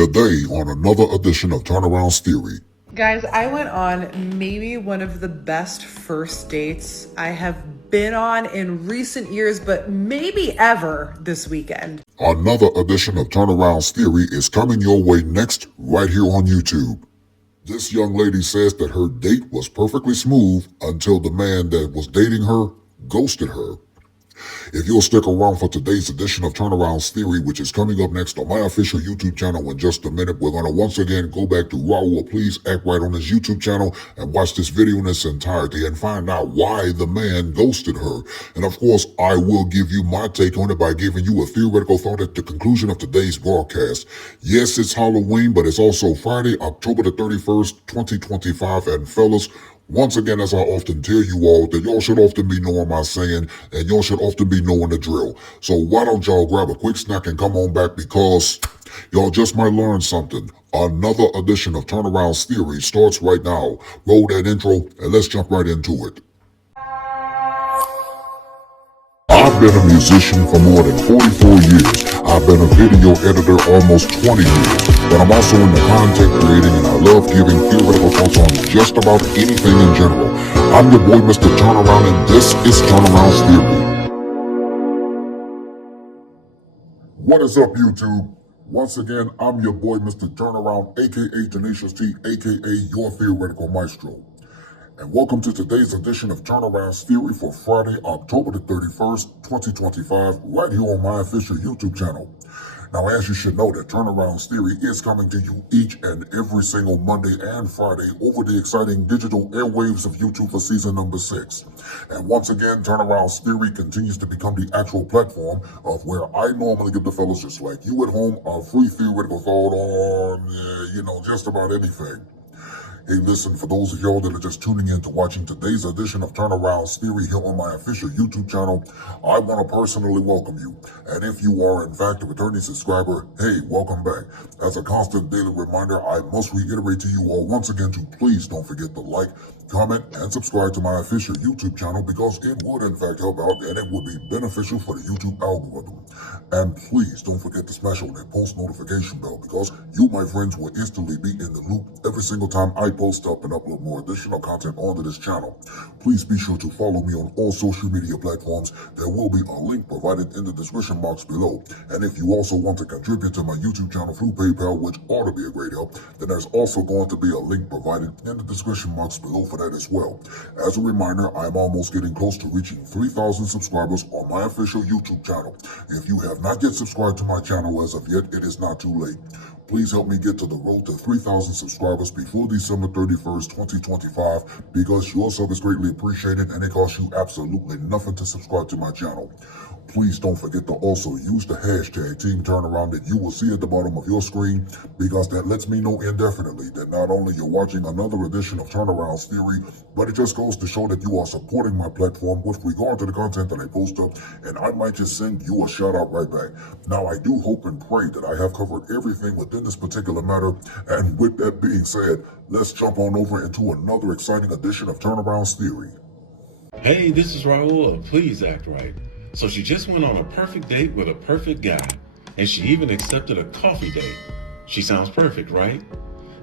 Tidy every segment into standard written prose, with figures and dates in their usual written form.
Today on another edition of Turneround's Theory. Guys, I went on maybe one of the best first dates I have been on in recent years, but maybe ever this weekend. Another edition of Turneround's Theory is coming your way next, right here on YouTube. This young lady says that her date was perfectly smooth until the man that was dating her ghosted her. If you'll stick around for today's edition of Turnaround's Theory, which is coming up next on my official YouTube channel in just a minute, we're going to once again go back to Raul. Please act right on his YouTube channel and watch this video in its entirety and find out why the man ghosted her. And of course, I will give you my take on it by giving you a theoretical thought at the conclusion of today's broadcast. Yes, it's Halloween, but it's also Friday, October the 31st, 2025. And fellas, once again, as I often tell you all, that y'all should often be knowing my saying, and y'all should often be knowing the drill. So why don't y'all grab a quick snack and come on back, because y'all just might learn something. Another edition of Turnaround's Theory starts right now. Roll that intro, and let's jump right into it. I've been a musician for more than 44 years. I've been a video editor almost 20 years. But I'm also into content creating, and I love giving theoretical thoughts on just about anything in general. I'm your boy, Mr. Turnaround, and this is Turnaround's Theory. What is up, YouTube? Once again, I'm your boy, Mr. Turnaround, aka Tenacious T, aka your theoretical maestro. And welcome to today's edition of Turnaround's Theory for Friday, October the 31st, 2025, right here on my official YouTube channel. Now, as you should know, that Turnaround's Theory is coming to you each and every single Monday and Friday over the exciting digital airwaves of YouTube for season number 6. And once again, Turnaround's Theory continues to become the actual platform of where I normally give the fellas just like you at home a free theoretical thought on, just about anything. Hey, listen, for those of y'all that are just tuning in to watching today's edition of Turnaround's Theory here on my official YouTube channel, I want to personally welcome you. And if you are, in fact, a returning subscriber, hey, welcome back. As a constant daily reminder, I must reiterate to you all once again to please don't forget to like, comment, and subscribe to my official YouTube channel, because it would, in fact, help out and it would be beneficial for the YouTube algorithm. And please don't forget to smash on that post notification bell, because you, my friends, will instantly be in the loop every single time I post up and upload more additional content onto this channel. Please be sure to follow me on all social media platforms. There will be a link provided in the description box below. And if you also want to contribute to my YouTube channel through PayPal, which ought to be a great help, then there's also going to be a link provided in the description box below for that as well. As a reminder, I'm almost getting close to reaching 3,000 subscribers on my official YouTube channel. If you have not yet subscribed to my channel as of yet, it is not too late. Please help me get to the road to 3,000 subscribers before December 31st, 2025, because your sub is greatly appreciated and it costs you absolutely nothing to subscribe to my channel. Please don't forget to also use the hashtag TeamTurnaround that you will see at the bottom of your screen, because that lets me know indefinitely that not only you're watching another edition of Turnaround's Theory, but it just goes to show that you are supporting my platform with regard to the content that I post up, and I might just send you a shout out right back. Now, I do hope and pray that I have covered everything within this particular matter, and with that being said, let's jump on over into another exciting edition of Turnaround's Theory. Hey, this is Raul. Please act right. So she just went on a perfect date with a perfect guy, and she even accepted a coffee date. She sounds perfect, right?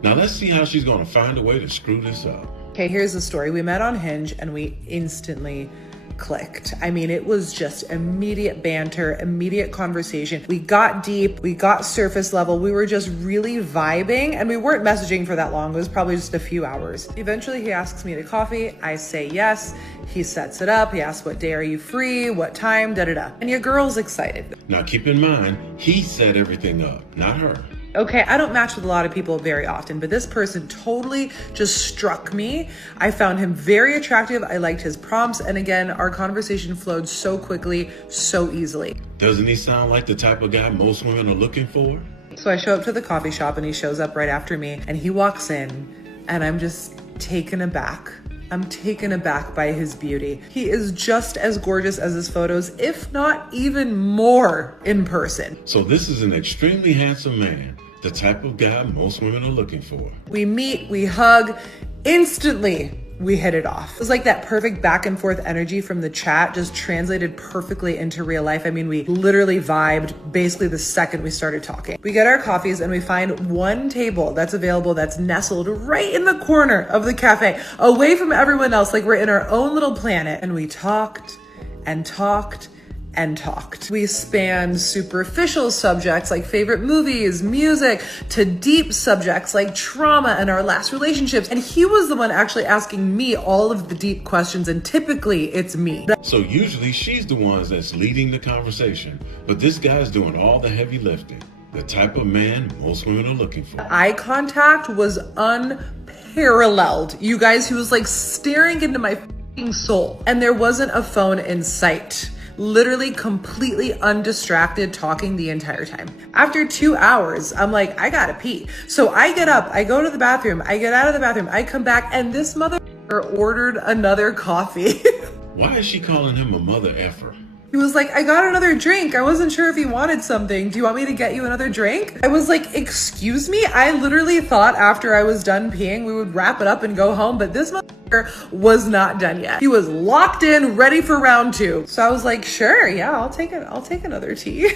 Now let's see how she's going to find a way to screw this up. Okay, here's the story. We met on Hinge and we instantly clicked. I mean, it was just immediate banter, immediate conversation. We got deep, we got surface level. We were just really vibing, and we weren't messaging for that long. It was probably just a few hours. Eventually he asks me to coffee. I say yes. He sets it up. He asks, what day are you free? What time? Da-da-da. And your girl's excited. Now keep in mind, he set everything up, not her. Okay, I don't match with a lot of people very often, but this person totally just struck me. I found him very attractive. I liked his prompts. And again, our conversation flowed so quickly, so easily. Doesn't he sound like the type of guy most women are looking for? So I show up to the coffee shop and he shows up right after me, and he walks in and I'm just taken aback. I'm taken aback by his beauty. He is just as gorgeous as his photos, if not even more in person. So this is an extremely handsome man, the type of guy most women are looking for. We meet, we hug. Instantly, we hit it off. It was like that perfect back and forth energy from the chat just translated perfectly into real life. I mean, we literally vibed basically the second we started talking. We get our coffees and we find one table that's available that's nestled right in the corner of the cafe, away from everyone else, like we're in our own little planet. And we talked and talked and talked. We spanned superficial subjects like favorite movies, music, to deep subjects like trauma and our last relationships. And he was the one actually asking me all of the deep questions, and typically it's me. So usually she's the one that's leading the conversation, but this guy's doing all the heavy lifting. The type of man most women are looking for. Eye contact was unparalleled. You guys, he was like staring into my fucking soul. And there wasn't a phone in sight. Literally completely undistracted, talking the entire time. After 2 hours, I'm like, I gotta pee. So I get up, I go to the bathroom, I get out of the bathroom, I come back, and this motherfucker ordered another coffee. Why is she calling him a mother effer? He was like, I got another drink. I wasn't sure if he wanted something. Do you want me to get you another drink? I was like, excuse me? I literally thought after I was done peeing, we would wrap it up and go home, but this motherfucker was not done yet. He was locked in, ready for round 2. So I was like, sure, yeah, I'll take another tea.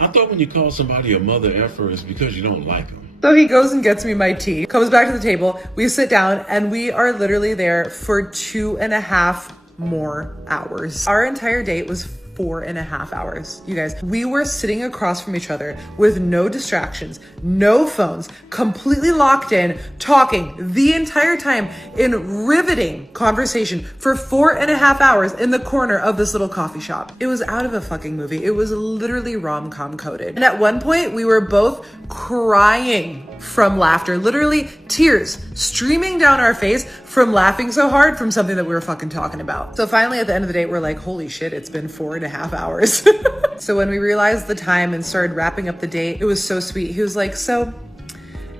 I thought when you call somebody a mother effer, it's because you don't like them. So he goes and gets me my tea, comes back to the table, we sit down, and we are literally there for 2.5 more hours. Our entire date was 4.5 hours. You guys, we were sitting across from each other with no distractions, no phones, completely locked in, talking the entire time in riveting conversation for 4.5 hours in the corner of this little coffee shop. It was out of a fucking movie. It was literally rom-com coded. And at one point we were both crying from laughter, literally tears streaming down our face from laughing so hard from something that we were fucking talking about. So finally at the end of the day, we're like, holy shit, it's been 4.5 hours. So when we realized the time and started wrapping up the date, it was so sweet. He was like, so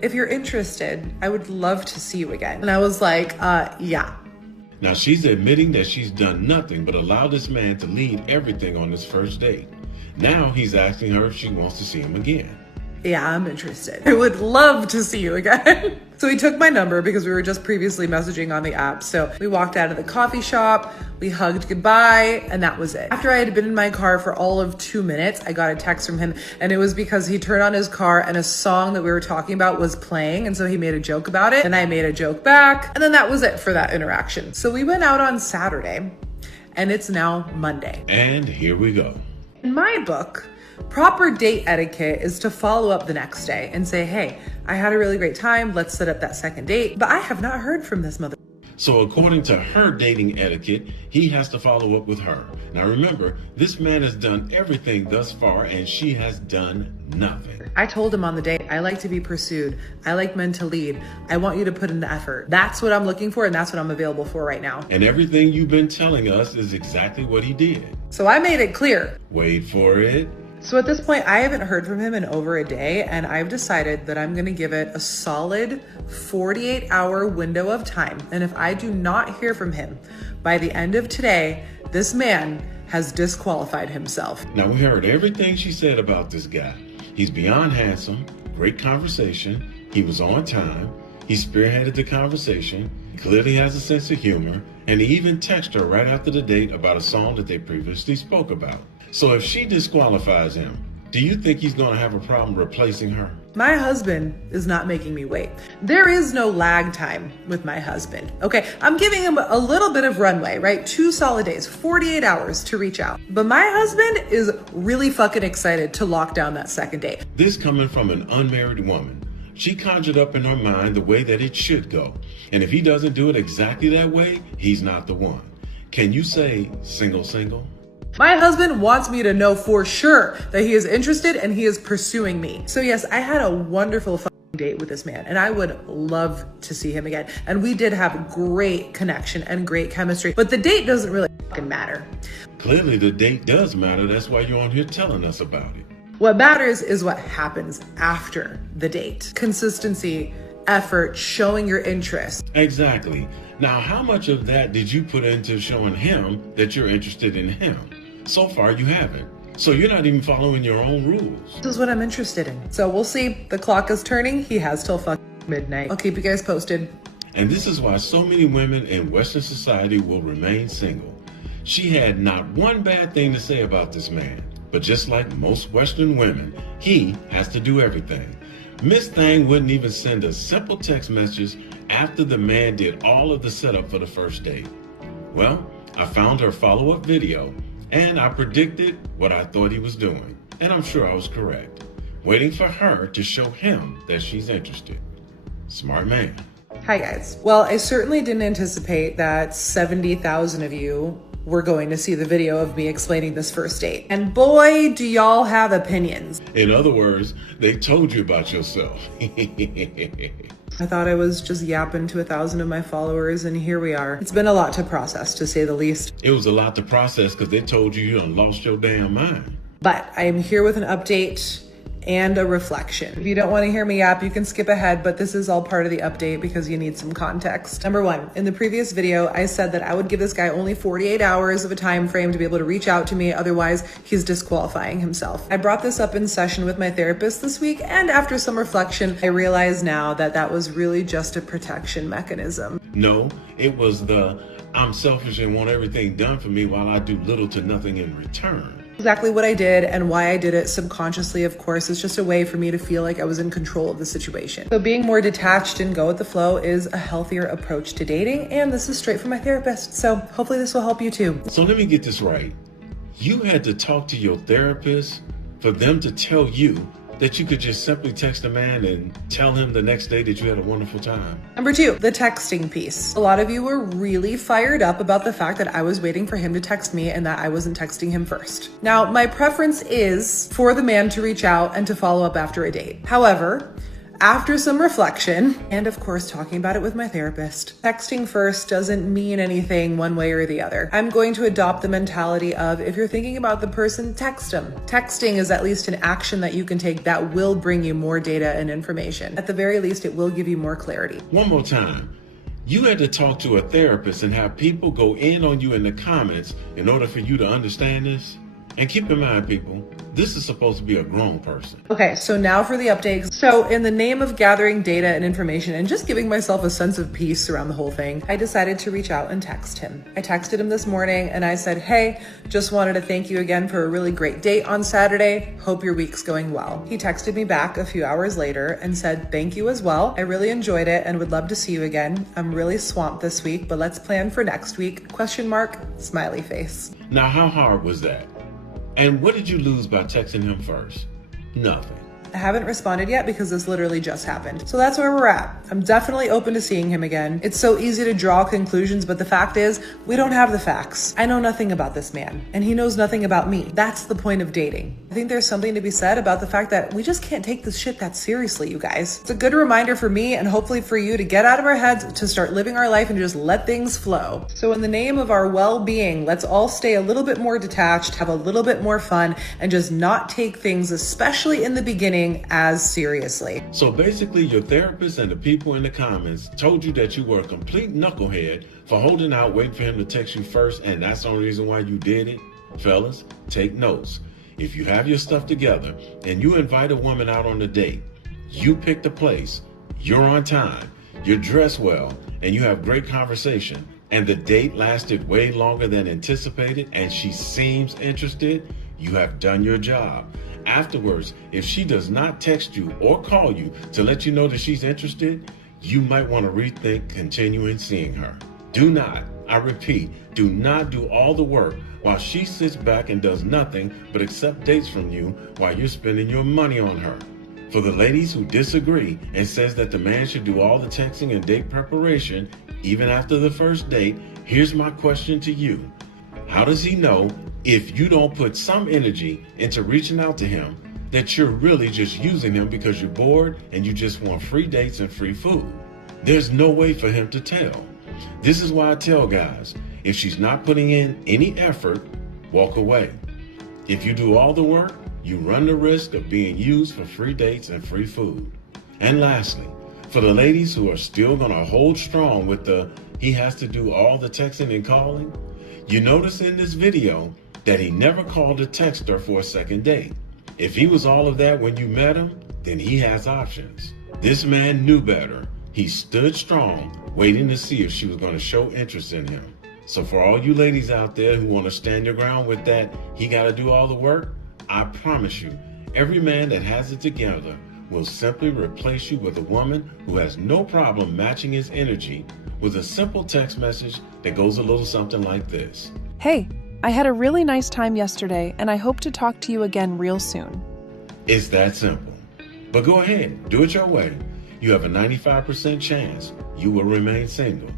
if you're interested, I would love to see you again. And I was like, yeah. Now she's admitting that she's done nothing but allow this man to lead everything on this first date. Now he's asking her if she wants to see him again. Yeah, I'm interested. I would love to see you again. So he took my number because we were just previously messaging on the app. So we walked out of the coffee shop, we hugged goodbye, and that was it. After I had been in my car for all of 2 minutes, I got a text from him, and it was because he turned on his car and a song that we were talking about was playing, and so he made a joke about it, and I made a joke back, and then that was it for that interaction. So we went out on Saturday, and it's now Monday. And here we go. In my book, proper date etiquette is to follow up the next day and say, hey, I had a really great time. Let's set up that second date. But I have not heard from this mother. So according to her dating etiquette, he has to follow up with her. Now remember, this man has done everything thus far and she has done nothing. I told him on the date, I like to be pursued. I like men to lead. I want you to put in the effort. That's what I'm looking for, and that's what I'm available for right now. And everything you've been telling us is exactly what he did. So I made it clear. Wait for it. So at this point, I haven't heard from him in over a day, and I've decided that I'm gonna give it a solid 48-hour window of time. And if I do not hear from him by the end of today, this man has disqualified himself. Now we heard everything she said about this guy. He's beyond handsome, great conversation, he was on time, he spearheaded the conversation, he clearly has a sense of humor, and he even texted her right after the date about a song that they previously spoke about. So if she disqualifies him, do you think he's going to have a problem replacing her? My husband is not making me wait. There is no lag time with my husband. Okay, I'm giving him a little bit of runway, right? 2 solid days, 48 hours to reach out. But my husband is really fucking excited to lock down that second date. This coming from an unmarried woman. She conjured up in her mind the way that it should go. And if he doesn't do it exactly that way, he's not the one. Can you say single? My husband wants me to know for sure that he is interested and he is pursuing me. So yes, I had a wonderful date with this man and I would love to see him again. And we did have great connection and great chemistry, but the date doesn't really fucking matter. Clearly the date does matter. That's why you're on here telling us about it. What matters is what happens after the date. Consistency, effort, showing your interest. Exactly. Now, how much of that did you put into showing him that you're interested in him? So far, you haven't. So you're not even following your own rules. This is what I'm interested in. So we'll see. The clock is turning. He has till fucking midnight. I'll keep you guys posted. And this is why so many women in Western society will remain single. She had not one bad thing to say about this man, but just like most Western women, he has to do everything. Miss Thang wouldn't even send a simple text message after the man did all of the setup for the first date. Well, I found her follow-up video, and I predicted what I thought he was doing, and I'm sure I was correct. Waiting for her to show him that she's interested. Smart man. Hi guys. Well, I certainly didn't anticipate that 70,000 of you were going to see the video of me explaining this first date. And boy, do y'all have opinions. In other words, they told you about yourself. I thought I was just yapping to 1,000 of my followers, and here we are. It's been a lot to process, to say the least. It was a lot to process because they told you done lost your damn mind. But I am here with an update and a reflection. If you don't want to hear me yap, you can skip ahead, but this is all part of the update because you need some context. Number one, in the previous video, I said that I would give this guy only 48 hours of a time frame to be able to reach out to me, otherwise he's disqualifying himself. I brought this up in session with my therapist this week, and after some reflection, I realize now that that was really just a protection mechanism. No, it was the I'm selfish and want everything done for me while I do little to nothing in return. Exactly what I did and why I did it subconsciously, of course, is just a way for me to feel like I was in control of the situation. So being more detached and go with the flow is a healthier approach to dating, and this is straight from my therapist. So hopefully this will help you too. So let me get this right. You had to talk to your therapist for them to tell you that you could just simply text a man and tell him the next day that you had a wonderful time. Number two, the texting piece. A lot of you were really fired up about the fact that I was waiting for him to text me and that I wasn't texting him first. Now, my preference is for the man to reach out and to follow up after a date. However, after some reflection, and of course talking about it with my therapist, texting first doesn't mean anything one way or the other. I'm going to adopt the mentality of, if you're thinking about the person, text them. Texting is at least an action that you can take that will bring you more data and information. At the very least, it will give you more clarity. One more time. You had to talk to a therapist and have people go in on you in the comments in order for you to understand this? And keep in mind, people, this is supposed to be a grown person. Okay, so now for the updates. So in the name of gathering data and information and just giving myself a sense of peace around the whole thing, I decided to reach out and text him. I texted him this morning and I said, hey, just wanted to thank you again for a really great date on Saturday. Hope your week's going well. He texted me back a few hours later and said, thank you as well. I really enjoyed it and would love to see you again. I'm really swamped this week, but let's plan for next week. ? Smiley face. Now, how hard was that? And what did you lose by texting him first? Nothing. I haven't responded yet because this literally just happened. So that's where we're at. I'm definitely open to seeing him again. It's so easy to draw conclusions, but the fact is, we don't have the facts. I know nothing about this man, and he knows nothing about me. That's the point of dating. I think there's something to be said about the fact that we just can't take this shit that seriously, you guys. It's a good reminder for me and hopefully for you to get out of our heads, to start living our life and just let things flow. So in the name of our well-being, let's all stay a little bit more detached, have a little bit more fun, and just not take things, especially in the beginning, as seriously. So basically, your therapist and the people in the comments told you that you were a complete knucklehead for holding out, waiting for him to text you first, and that's the only reason why you did it? Fellas, take notes. If you have your stuff together and you invite a woman out on a date, you pick the place, you're on time, you're dressed well, and you have great conversation, and the date lasted way longer than anticipated, and she seems interested, you have done your job. Afterwards, if she does not text you or call you to let you know that she's interested, you might want to rethink continuing seeing her. Do not, I repeat, do not do all the work while she sits back and does nothing but accept dates from you while you're spending your money on her. For the ladies who disagree and says that the man should do all the texting and date preparation even after the first date, here's my question to you. How does he know, if you don't put some energy into reaching out to him, that you're really just using him because you're bored and you just want free dates and free food? There's no way for him to tell. This is why I tell guys, if she's not putting in any effort, walk away. If you do all the work, you run the risk of being used for free dates and free food. And lastly, for the ladies who are still gonna hold strong with the he has to do all the texting and calling, you notice in this video that he never called or texted her for a second date. If he was all of that when you met him, then he has options. This man knew better. He stood strong, waiting to see if she was going to show interest in him. So for all you ladies out there who want to stand your ground with that, he got to do all the work, I promise you, every man that has it together will simply replace you with a woman who has no problem matching his energy with a simple text message that goes a little something like this. Hey, I had a really nice time yesterday, and I hope to talk to you again real soon. It's that simple. But go ahead, do it your way. You have a 95% chance you will remain single.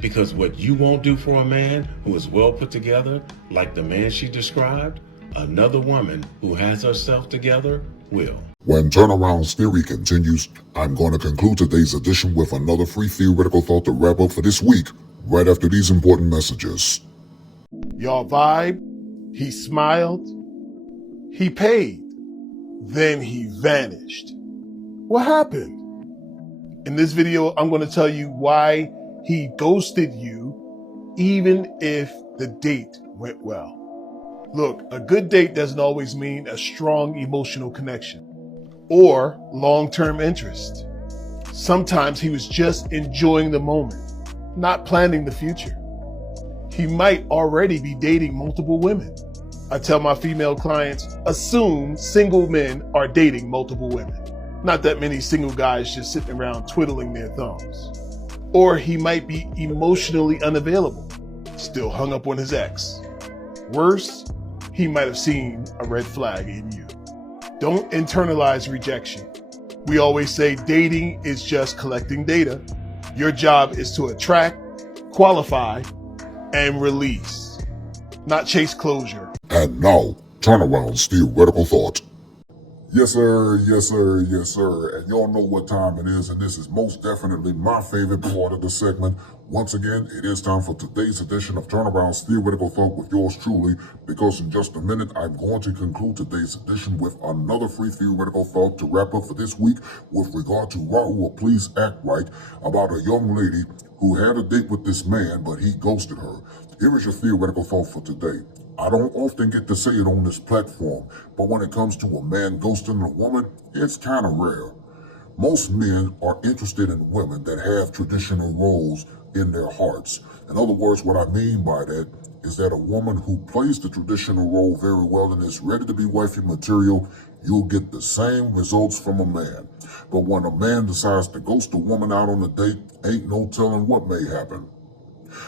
Because what you won't do for a man who is well put together, like the man she described, another woman who has herself together will. When Turnaround's theory continues, I'm going to conclude today's edition with another free theoretical thought to wrap up for this week, right after these important messages. Y'all vibe, he smiled, he paid, then he vanished. What happened? In this video, I'm going to tell you why he ghosted you, even if the date went well. Look, a good date doesn't always mean a strong emotional connection or long-term interest. Sometimes he was just enjoying the moment, not planning the future. He might already be dating multiple women. I tell my female clients, assume single men are dating multiple women. Not that many single guys just sitting around twiddling their thumbs. Or he might be emotionally unavailable, still hung up on his ex. Worse, he might have seen a red flag in you. Don't internalize rejection. We always say dating is just collecting data. Your job is to attract, qualify, and release, not chase closure. And now, Turnaround's theoretical thought. Yes, sir, yes, sir, yes, sir. And y'all know what time it is, and this is most definitely my favorite part of the segment. Once again, it is time for today's edition of Turnaround's Theoretical Thought with yours truly, because in just a minute, I'm going to conclude today's edition with another free theoretical thought to wrap up for this week with regard to Raul, Please Act Right, about a young lady who had a date with this man, but he ghosted her. Here is your theoretical thought for today. I don't often get to say it on this platform, but when it comes to a man ghosting a woman, it's kind of rare. Most men are interested in women that have traditional roles in their hearts. In other words, what I mean by that is that a woman who plays the traditional role very well and is ready to be wifey material, you'll get the same results from a man. But when a man decides to ghost a woman out on a date, ain't no telling what may happen.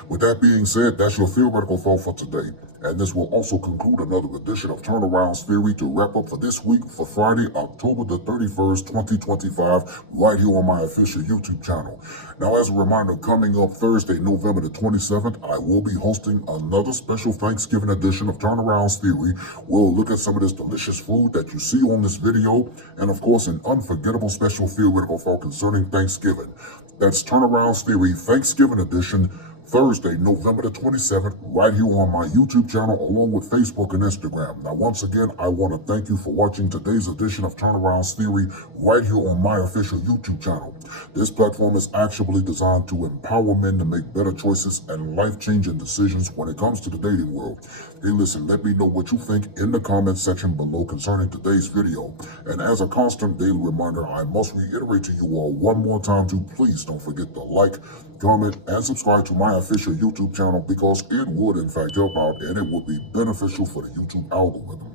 With that being said, that's your theoretical thought for today. And this will also conclude another edition of Turnaround's Theory to wrap up for this week for Friday, October the 31st, 2025, right here on my official YouTube channel. Now, as a reminder, coming up Thursday, November the 27th, I will be hosting another special Thanksgiving edition of Turnaround's Theory. We'll look at some of this delicious food that you see on this video, and of course, an unforgettable special theoretical thought concerning Thanksgiving. That's Turnaround's Theory Thanksgiving edition, Thursday, November the 27th, right here on my YouTube channel, along with Facebook and Instagram. Now, once again, I want to thank you for watching today's edition of Turnaround's Theory right here on my official YouTube channel. This platform is actually designed to empower men to make better choices and life-changing decisions when it comes to the dating world. Hey, listen, let me know what you think in the comment section below concerning today's video. And as a constant daily reminder, I must reiterate to you all one more time to please don't forget to like, comment, and subscribe to my official YouTube channel, because it would in fact help out and it would be beneficial for the YouTube algorithm.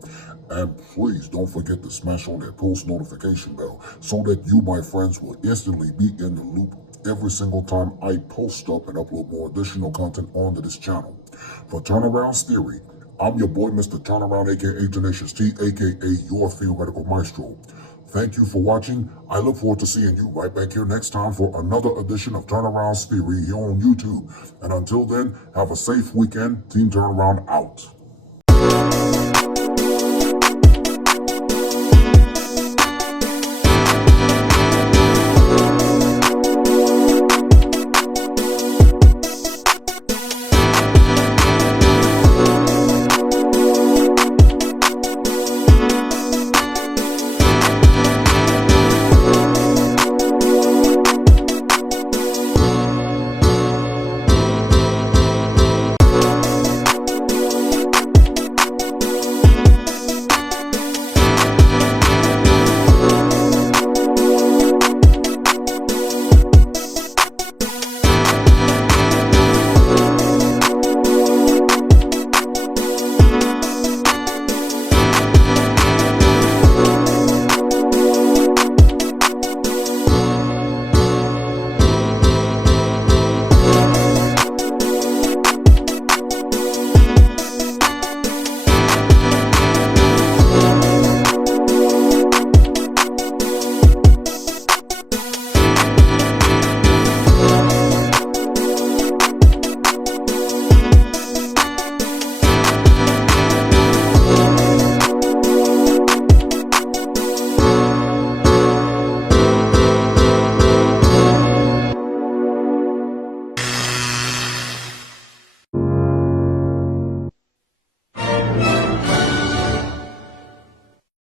And please don't forget to smash on that post notification bell so that you, my friends, will instantly be in the loop every single time I post up and upload more additional content onto this channel. For Turnaround's Theory, I'm your boy, Mr. Turnaround, aka Tenacious T, aka your theoretical maestro. Thank you for watching. I look forward to seeing you right back here next time for another edition of Turnaround's Theory here on YouTube. And until then, have a safe weekend. Team Turnaround out.